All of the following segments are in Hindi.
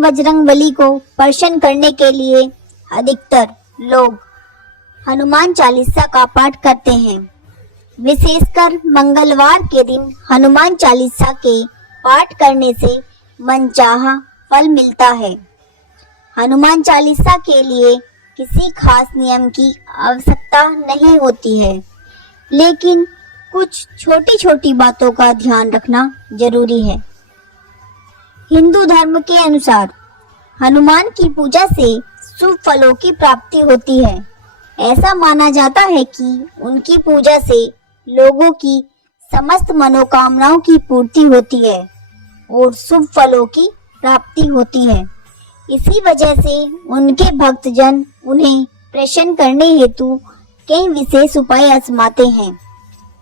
बजरंगबली को प्रसन्न करने के लिए अधिकतर लोग हनुमान चालीसा का पाठ करते हैं। विशेषकर मंगलवार के दिन हनुमान चालीसा के पाठ करने से मनचाहा फल मिलता है। हनुमान चालीसा के लिए किसी खास नियम की आवश्यकता नहीं होती है, लेकिन कुछ छोटी छोटी बातों का ध्यान रखना जरूरी है। हिंदू धर्म के अनुसार हनुमान की पूजा से शुभ फलों की प्राप्ति होती है। ऐसा माना जाता है कि उनकी पूजा से लोगों की समस्त मनोकामनाओं की पूर्ति होती है और शुभ फलों की प्राप्ति होती है। इसी वजह से उनके भक्तजन उन्हें प्रसन्न करने हेतु कई विशेष उपाय आजमाते हैं।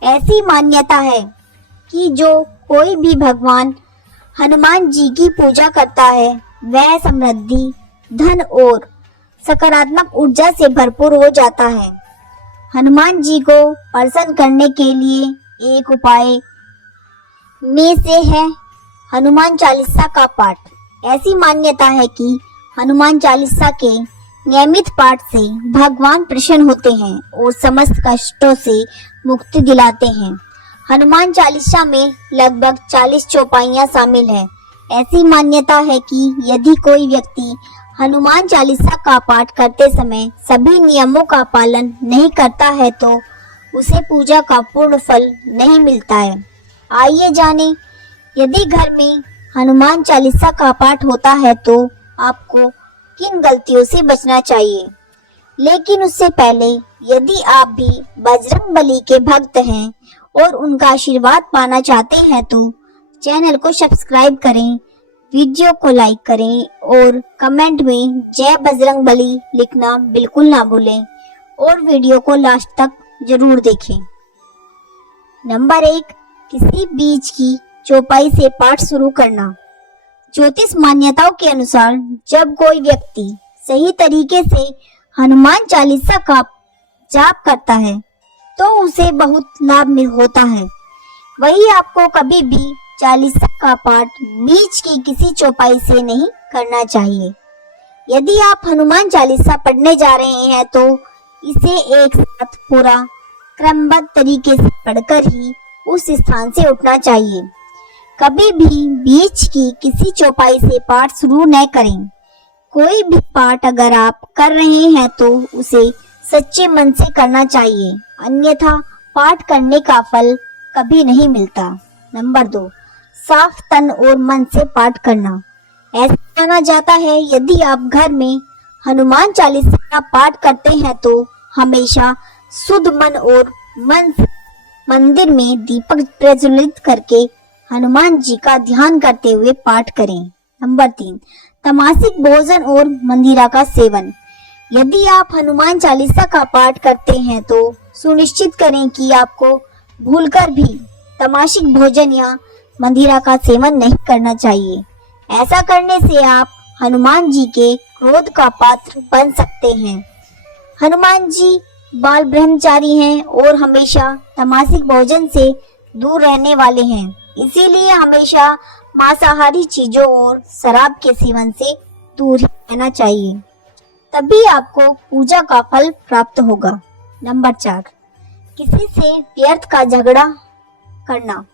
ऐसी मान्यता है कि जो कोई भी भगवान हनुमान जी की पूजा करता है वह समृद्धि, धन और सकारात्मक ऊर्जा से भरपूर हो जाता है। हनुमान जी को प्रसन्न करने के लिए एक उपाय में से है हनुमान चालीसा का पाठ। ऐसी मान्यता है कि हनुमान चालीसा के नियमित पाठ से भगवान प्रसन्न होते हैं और समस्त कष्टों से मुक्ति दिलाते हैं। हनुमान चालीसा में लगभग 40 चौपाइयाँ शामिल हैं। ऐसी मान्यता है कि यदि कोई व्यक्ति हनुमान चालीसा का पाठ करते समय सभी नियमों का पालन नहीं करता है तो उसे पूजा का पूर्ण फल नहीं मिलता है। आइए जानें, यदि घर में हनुमान चालीसा का पाठ होता है तो आपको किन गलतियों से बचना चाहिए। लेकिन उससे पहले यदि आप भी बजरंगबली के भक्त हैं और उनका आशीर्वाद पाना चाहते हैं तो चैनल को सब्सक्राइब करें, वीडियो को लाइक करें और कमेंट में जय बजरंगबली लिखना बिल्कुल ना भूलें और वीडियो को लास्ट तक जरूर देखें। नंबर 1, किसी बीज की चौपाई से पाठ शुरू करना। ज्योतिष मान्यताओं के अनुसार जब कोई व्यक्ति सही तरीके से हनुमान चालीसा का जाप करता है तो उसे बहुत लाभ में होता है। वही आपको कभी भी चालीसा का पाठ बीच की किसी चौपाई से नहीं करना चाहिए। यदि आप हनुमान चालीसा पढ़ने जा रहे हैं तो इसे एक साथ पूरा क्रमबद्ध तरीके से पढ़कर ही उस स्थान से उठना चाहिए। कभी भी बीच की किसी चौपाई से पाठ शुरू न करें। कोई भी पाठ अगर आप कर रहे हैं तो उसे सच्चे मन से करना चाहिए, अन्यथा पाठ करने का फल कभी नहीं मिलता। नंबर 2, साफ तन और मन से पाठ करना। ऐसा माना जाता है यदि आप घर में हनुमान चालीसा का पाठ करते हैं तो हमेशा शुद्ध मन और मन से मंदिर में दीपक प्रज्वलित करके हनुमान जी का ध्यान करते हुए पाठ करें। नंबर 3, तमासिक भोजन और मंदिरा का सेवन। यदि आप हनुमान चालीसा का पाठ करते हैं तो सुनिश्चित करें कि आपको भूलकर भी तमाशिक भोजन या मंदिरा का सेवन नहीं करना चाहिए। ऐसा करने से आप हनुमान जी के क्रोध का पात्र बन सकते हैं। हनुमान जी बाल ब्रह्मचारी हैं और हमेशा तमाशिक भोजन से दूर रहने वाले हैं, इसीलिए हमेशा मांसाहारी चीजों और शराब के सेवन से दूर रहना चाहिए, तभी आपको पूजा का फल प्राप्त होगा। नंबर 4, किसी से व्यर्थ का झगड़ा करना।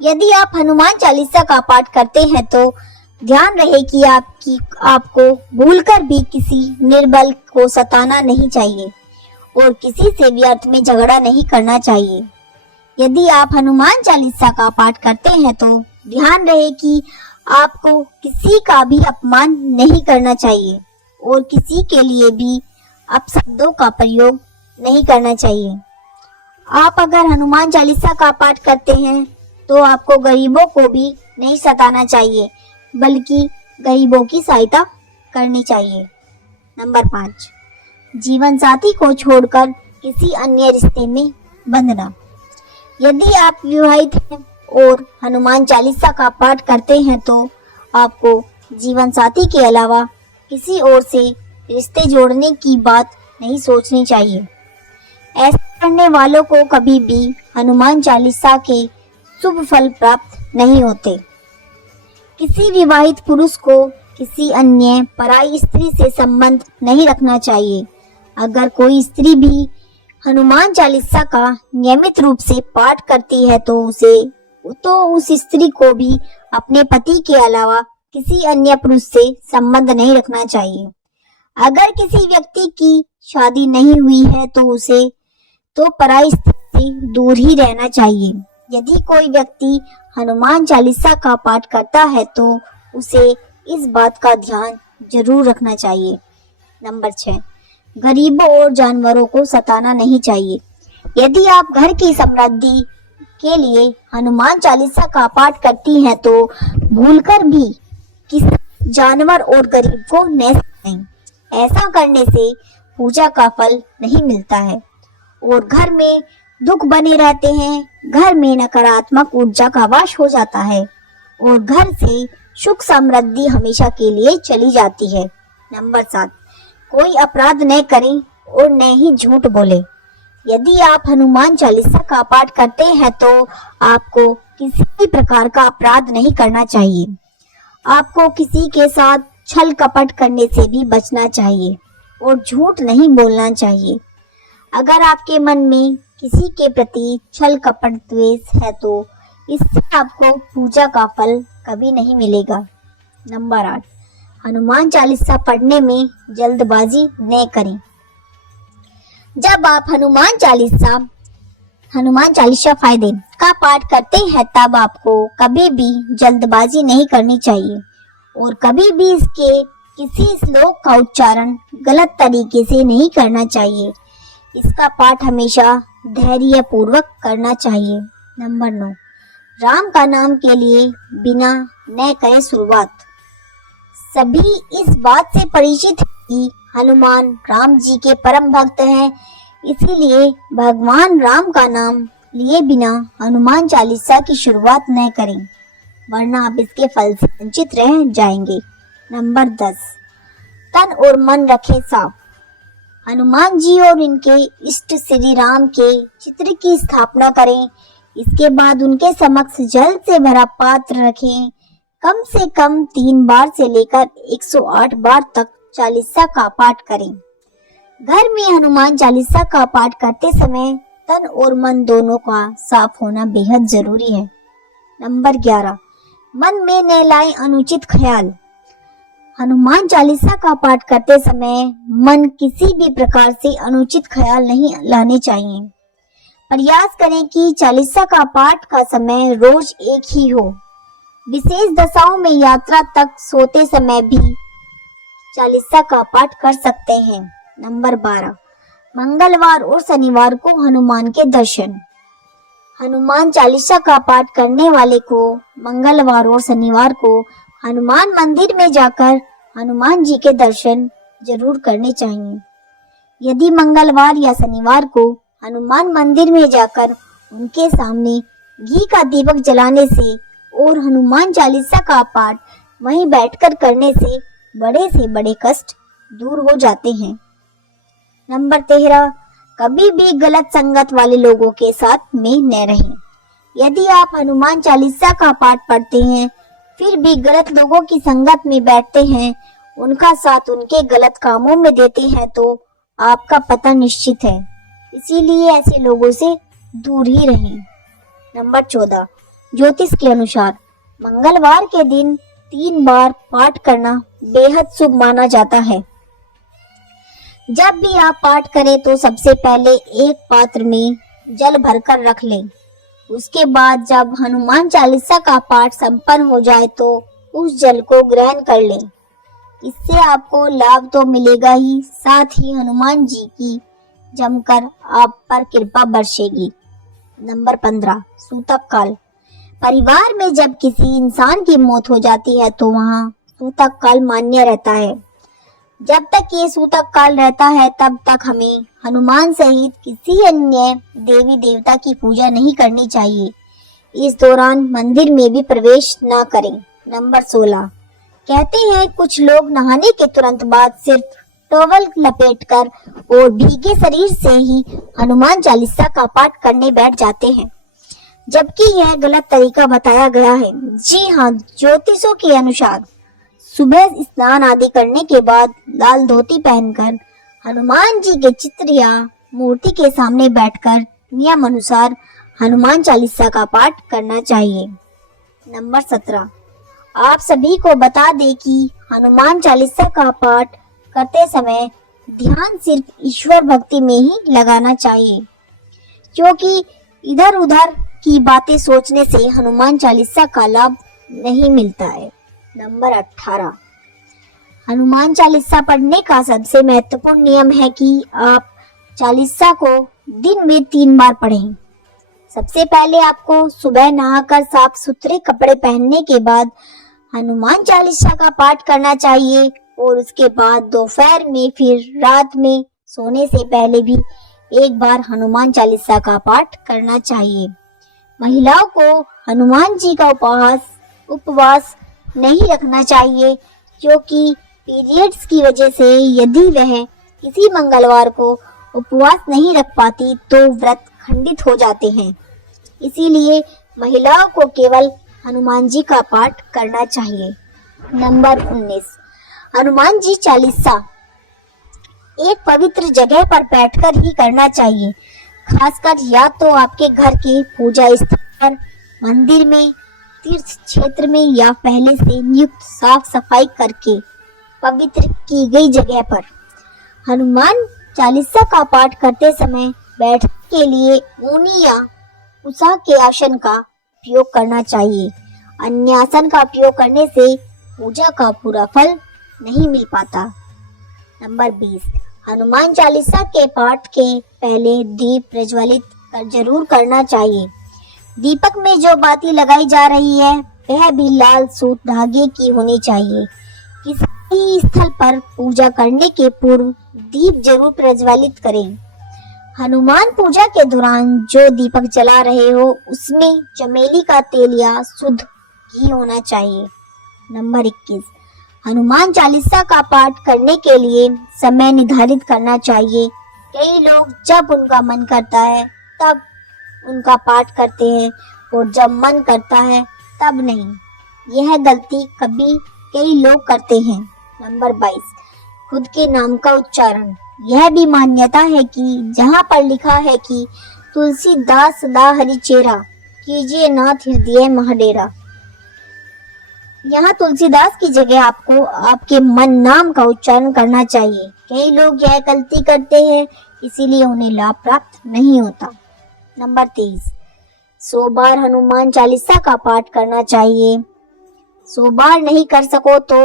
यदि आप हनुमान चालीसा का पाठ करते हैं तो ध्यान रहे कि आपको भूलकर भी किसी निर्बल को सताना नहीं चाहिए और किसी से व्यर्थ में झगड़ा नहीं करना चाहिए। यदि आप हनुमान चालीसा का पाठ करते हैं तो ध्यान रहे कि आपको किसी का भी अपमान नहीं करना चाहिए और किसी के लिए भी अपशब्दों का प्रयोग नहीं करना चाहिए। आप अगर हनुमान चालीसा का पाठ करते हैं तो आपको गरीबों को भी नहीं सताना चाहिए, बल्कि गरीबों की सहायता करनी चाहिए। नंबर 5, जीवन साथी को छोड़कर किसी अन्य रिश्ते में बंधना। यदि आप विवाहित हैं और हनुमान चालीसा का पाठ करते हैं तो आपको जीवन साथी के अलावा किसी और से रिश्ते जोड़ने की बात नहीं सोचनी चाहिए। ऐसा करने वालों को कभी भी हनुमान चालीसा के शुभ फल प्राप्त नहीं होते। किसी विवाहित पुरुष को किसी अन्य पराई स्त्री से संबंध नहीं रखना चाहिए। अगर कोई स्त्री भी हनुमान चालीसा का नियमित रूप से पाठ करती है तो उस स्त्री को भी अपने पति के अलावा किसी अन्य पुरुष से संबंध नहीं रखना चाहिए। अगर किसी व्यक्ति की शादी नहीं हुई है तो उसे पराई स्त्री से दूर ही रहना चाहिए। यदि कोई व्यक्ति हनुमान चालीसा का पाठ करता है तो उसे इस बात का ध्यान जरूर रखना चाहिए। नंबर 6, गरीबों और जानवरों को सताना नहीं चाहिए। यदि आप घर की समृद्धि के लिए हनुमान चालीसा का पाठ करती हैं तो भूलकर भी किसी जानवर और गरीब को न सताएं। ऐसा करने से पूजा का फल नहीं मिलता है और घर में दुख बने रहते हैं। घर में नकारात्मक ऊर्जा का वास हो जाता है और घर से सुख समृद्धि हमेशा के लिए चली जाती है। नंबर 7, कोई अपराध न करें और न ही झूठ बोले। यदि आप हनुमान चालीसा का पाठ करते हैं तो आपको किसी भी प्रकार का अपराध नहीं करना चाहिए। आपको किसी के साथ छल कपट करने से भी बचना चाहिए और झूठ नहीं बोलना चाहिए। अगर आपके मन में किसी के प्रति छल कपट द्वेष है तो इससे आपको पूजा का फल कभी नहीं मिलेगा। नंबर 8, हनुमान चालीसा पढ़ने में जल्दबाजी न करें। जब आप हनुमान चालीसा फायदे का पाठ करते हैं तब आपको कभी भी जल्दबाजी नहीं करनी चाहिए और कभी भी इसके किसी श्लोक का उच्चारण गलत तरीके से नहीं करना चाहिए। इसका पाठ हमेशा धैर्य पूर्वक करना चाहिए। नंबर 9, राम का नाम के लिए बिना न करें शुरुआत। सभी इस बात से परिचित हैं कि हनुमान राम जी के परम भक्त हैं, इसीलिए भगवान राम का नाम लिए बिना हनुमान चालीसा की शुरुआत न करें, वरना आप इसके फल से वंचित रह जाएंगे। नंबर 10, तन और मन रखें साफ। हनुमान जी और इनके इष्ट श्री राम के चित्र की स्थापना करें। इसके बाद उनके समक्ष जल से भरा पात्र रखें। कम से कम 3 बार से लेकर 108 बार तक चालीसा का पाठ करें। घर में हनुमान चालीसा का पाठ करते समय तन और मन दोनों का साफ होना बेहद जरूरी है। नंबर 11, मन में न लाएं अनुचित ख्याल। हनुमान चालीसा का पाठ करते समय मन किसी भी प्रकार से अनुचित ख्याल नहीं लाने चाहिए। प्रयास करें कि चालीसा का पाठ का समय रोज एक ही हो। विशेष दशाओं में यात्रा तक सोते समय भी चालीसा का पाठ कर सकते हैं। नंबर 12, मंगलवार और शनिवार को हनुमान के दर्शन। हनुमान चालीसा का पाठ करने वाले को मंगलवार और शनिवार को हनुमान मंदिर में जाकर हनुमान जी के दर्शन जरूर करने चाहिए। यदि मंगलवार या शनिवार को हनुमान मंदिर में जाकर उनके सामने घी का दीपक जलाने से और हनुमान चालीसा का पाठ वहीं बैठकर करने से बड़े कष्ट दूर हो जाते हैं। नंबर 13, कभी भी गलत संगत वाले लोगों के साथ में न रहें। यदि आप हनुमान चालीसा का पाठ पढ़ते हैं फिर भी गलत लोगों की संगत में बैठते हैं, उनका साथ उनके गलत कामों में देते हैं तो आपका पतन निश्चित है। इसीलिए ऐसे लोगों से दूर ही रहें। नंबर 14, ज्योतिष के अनुसार मंगलवार के दिन 3 बार पाठ करना बेहद शुभ माना जाता है। जब भी आप पाठ करें तो सबसे पहले एक पात्र में जल भरकर रख लें। उसके बाद जब हनुमान चालीसा का पाठ संपन्न हो जाए तो उस जल को ग्रहण कर लें। इससे आपको लाभ तो मिलेगा ही, साथ ही हनुमान जी की जमकर आप पर कृपा बरसेगी। नंबर 15, सूतक काल। परिवार में जब किसी इंसान की मौत हो जाती है तो वहाँ सूतक काल मान्य रहता है। जब तक ये सूतक काल रहता है तब तक हमें हनुमान सहित किसी अन्य देवी देवता की पूजा नहीं करनी चाहिए। इस दौरान मंदिर में भी प्रवेश न करें। नंबर 16, कहते हैं कुछ लोग नहाने के तुरंत बाद सिर्फ टॉवल लपेटकर और भीगे शरीर से ही हनुमान चालीसा का पाठ करने बैठ जाते हैं। जबकि यह गलत तरीका बताया गया है। जी हाँ, ज्योतिषों के अनुसार सुबह स्नान आदि करने के बाद लाल धोती पहनकर हनुमान जी के चित्र या मूर्ति के सामने बैठकर नियम अनुसार हनुमान चालीसा का पाठ करना चाहिए। नंबर 17, आप सभी को बता दें कि हनुमान चालीसा का पाठ करते समय ध्यान सिर्फ ईश्वर भक्ति में ही लगाना चाहिए, क्योंकि इधर उधर की बातें सोचने से हनुमान चालीसा का लाभ नहीं मिलता है। नंबर 18, हनुमान चालीसा पढ़ने का सबसे महत्वपूर्ण नियम है कि आप चालीसा को दिन में 3 बार पढ़ें। सबसे पहले आपको सुबह नहाकर साफ सुथरे कपड़े पहनने के बाद हनुमान चालीसा का पाठ करना चाहिए और उसके बाद दोपहर में फिर रात में सोने से पहले भी एक बार हनुमान चालीसा का पाठ करना चाहिए। महिलाओं को हनुमान जी का उपवास नहीं रखना चाहिए, क्योंकि पीरियड्स की वजह से यदि वह किसी मंगलवार को उपवास नहीं रख पाती तो व्रत खंडित हो जाते हैं। इसीलिए महिलाओं को केवल हनुमान जी का पाठ करना चाहिए। नंबर 19, हनुमान जी चालीसा एक पवित्र जगह पर बैठकर ही करना चाहिए, खासकर या तो आपके घर के पूजा स्थल पर, मंदिर में, तीर्थ क्षेत्र में या पहले से नियुक्त साफ सफाई करके पवित्र की गई जगह पर। हनुमान चालीसा का पाठ करते समय बैठने के लिए ऊनी या उषा के आसन का उपयोग करना चाहिए। अन्य आसन का उपयोग करने से पूजा का पूरा फल नहीं मिल पाता। नंबर 20, हनुमान चालीसा के पाठ के पहले दीप प्रज्वलित जरूर करना चाहिए। दीपक में जो बाती लगाई जा रही है वह भी लाल सूत धागे की होनी चाहिए। किसी भी स्थल पर पूजा करने के पूर्व दीप जरूर प्रज्वलित करें। हनुमान पूजा के दौरान जो दीपक जला रहे हो उसमें चमेली का तेल या शुद्ध घी होना चाहिए। नंबर 21, हनुमान चालीसा का पाठ करने के लिए समय निर्धारित करना चाहिए। कई लोग जब उनका मन करता है तब उनका पाठ करते हैं और जब मन करता है तब नहीं। यह गलती कई लोग करते हैं। नंबर 22, खुद के नाम का उच्चारण। यह भी मान्यता है कि जहाँ पर लिखा है कि तुलसीदास सदा हरिचेरा, कीजिए नाथ हृदय महडेरा, यहाँ तुलसीदास की जगह आपको आपके मन नाम का उच्चारण करना चाहिए। कई लोग यह गलती करते हैं, इसीलिए उन्हें लाभ प्राप्त नहीं होता। नंबर 23, 100 बार हनुमान चालीसा का पाठ करना चाहिए। 100 बार नहीं कर सको तो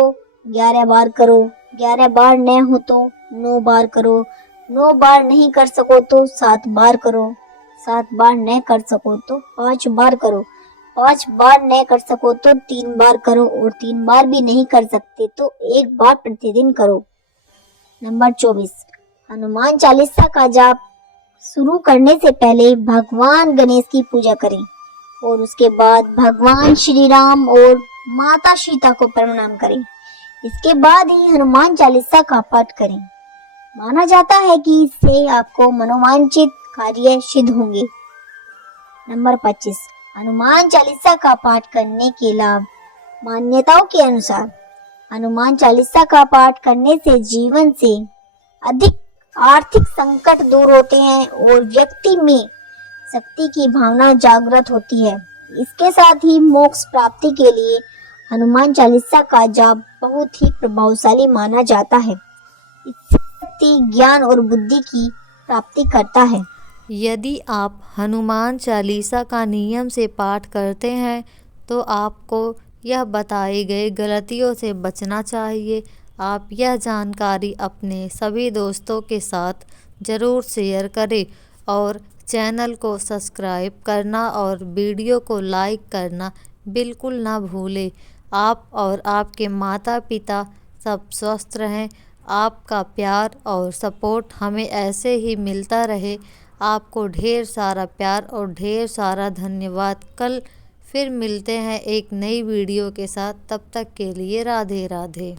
11 बार करो, 11 बार न हो तो 9 बार करो, 9 बार नहीं कर सको तो 7 बार करो, 7 बार न कर सको तो 5 बार करो, 5 बार न कर सको तो 3 बार करो और 3 बार भी नहीं कर सकते तो 1 बार प्रतिदिन करो। नंबर 24, हनुमान चालीसा का जाप शुरू करने से पहले भगवान गणेश की पूजा करें और उसके बाद भगवान श्री राम और माता सीता को प्रणाम करें। इसके बाद ही हनुमान चालीसा का पाठ करें। माना जाता है कि इससे आपको मनोवांछित कार्य सिद्ध होंगे। नंबर 25, हनुमान चालीसा का पाठ करने के लाभ। मान्यताओं के अनुसार हनुमान चालीसा का पाठ करने से जीवन से अधिक आर्थिक संकट दूर होते हैं और व्यक्ति में शक्ति की भावना जागृत होती है। इसके साथ ही मोक्ष प्राप्ति के लिए हनुमान चालीसा का जाप बहुत ही प्रभावशाली माना जाता है। इससे व्यक्ति ज्ञान और बुद्धि की प्राप्ति करता है। यदि आप हनुमान चालीसा का नियम से पाठ करते हैं तो आपको यह बताए गए गलतियों से बचना चाहिए। आप यह जानकारी अपने सभी दोस्तों के साथ ज़रूर शेयर करें और चैनल को सब्सक्राइब करना और वीडियो को लाइक करना बिल्कुल ना भूलें। आप और आपके माता पिता सब स्वस्थ रहें। आपका प्यार और सपोर्ट हमें ऐसे ही मिलता रहे। आपको ढेर सारा प्यार और ढेर सारा धन्यवाद। कल फिर मिलते हैं एक नई वीडियो के साथ। तब तक के लिए राधे राधे।